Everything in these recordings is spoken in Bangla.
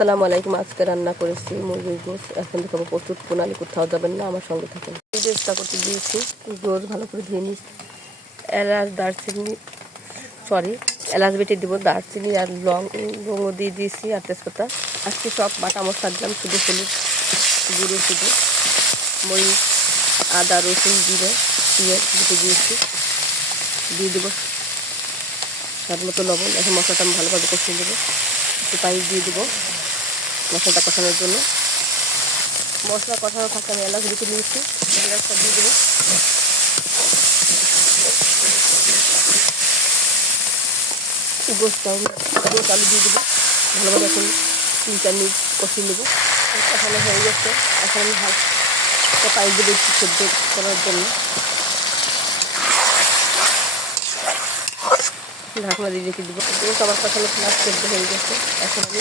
আসসালামু আলাইকুম। আজকে রান্না করেছি মুরগির গোশ। এখন দেখাবো প্রস্তুত প্রণালী। কোথাও যাবেন না, আমার সঙ্গে থাকুন। চেষ্টা করতে দিয়েছি গোশ ভালো করে ধুয়ে নিচ্ছি। এলাচ বেটে দিব, দারচিনি আর লবঙ্গ দিয়ে দিয়েছি আর তেজপাতা। আজকে সব বাটা মশলা দিলাম, শুধু হলুদ গুঁড়ো, শুধু মরিচ, আদা, রসুন, জিরে, পেঁয়াজ বেটে দিয়েছি। দিয়ে দেবো স্বাদ মতো লবণ। এখন মশলাটা আমি ভালোভাবে কষিয়ে দেবো। একটু পানি দিয়ে দেবো মশলাটা কষানোর জন্য। মশলা কষানো থাকা আমি এলাচ বেটে নিয়েছি, এলাচটা দিয়ে দেবো। গোশ আলু দিয়ে দেবো। ভালোভাবে এখন 3-4 মিনিট কষিয়ে নেবো। কষানো হয়ে গেছে। এখন আমি হালকা পানি দেবো একটু সেদ্ধ করার জন্য। ঢাকনা দিয়ে রেখে দেবো। গোশ আমার কষানো প্লাস সেদ্ধ হয়ে গেছে। এখন আমি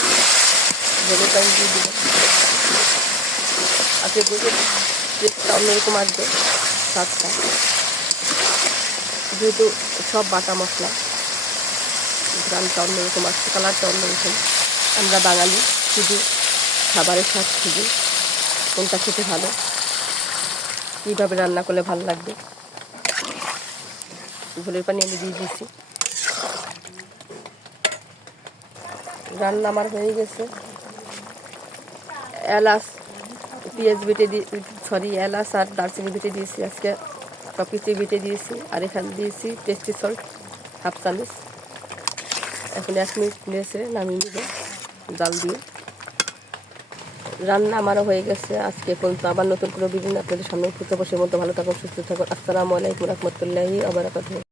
জলের পানি দিয়ে দেবো। আজকে গোশের টেস্টটা অন্যরকম আসবে, স্বাদটা, যেহেতু সব বাটা মশলা। গ্রামটা অন্যরকম আসছে, কালারটা অন্যরকম। আমরা বাঙালি, শুধু খাবারের স্বাদ খুঁজি, কোনটা খেতে ভালো, কীভাবে রান্না করলে ভালো লাগবে। ঝোলের পানি আমি দিয়ে দিয়েছি। রান্না আমার হয়ে গেছে। এলাচ পেঁয়াজ বেটে এলাচ আর দারচিনি বেটে দিয়েছি। আজকে সব কিছুই বেটে দিয়েছি। আর এখানে দিয়েছি টেস্টি সল্ট 1/2 চামচ। এখন 1 মিনিট নেড়ে নামিয়ে দেবো জাল দিয়ে। রান্না আমারও হয়ে গেছে। আজকে পর্যন্ত আবার নতুন কোনো ভিডিও আপনাদের সামনে খুঁজে বসে মতো ভালো থাকুন, সুস্থ থাকুন। আসসালামু আলাইকুম রহমতুল্লাহি ওয়া বারাকাতুহু।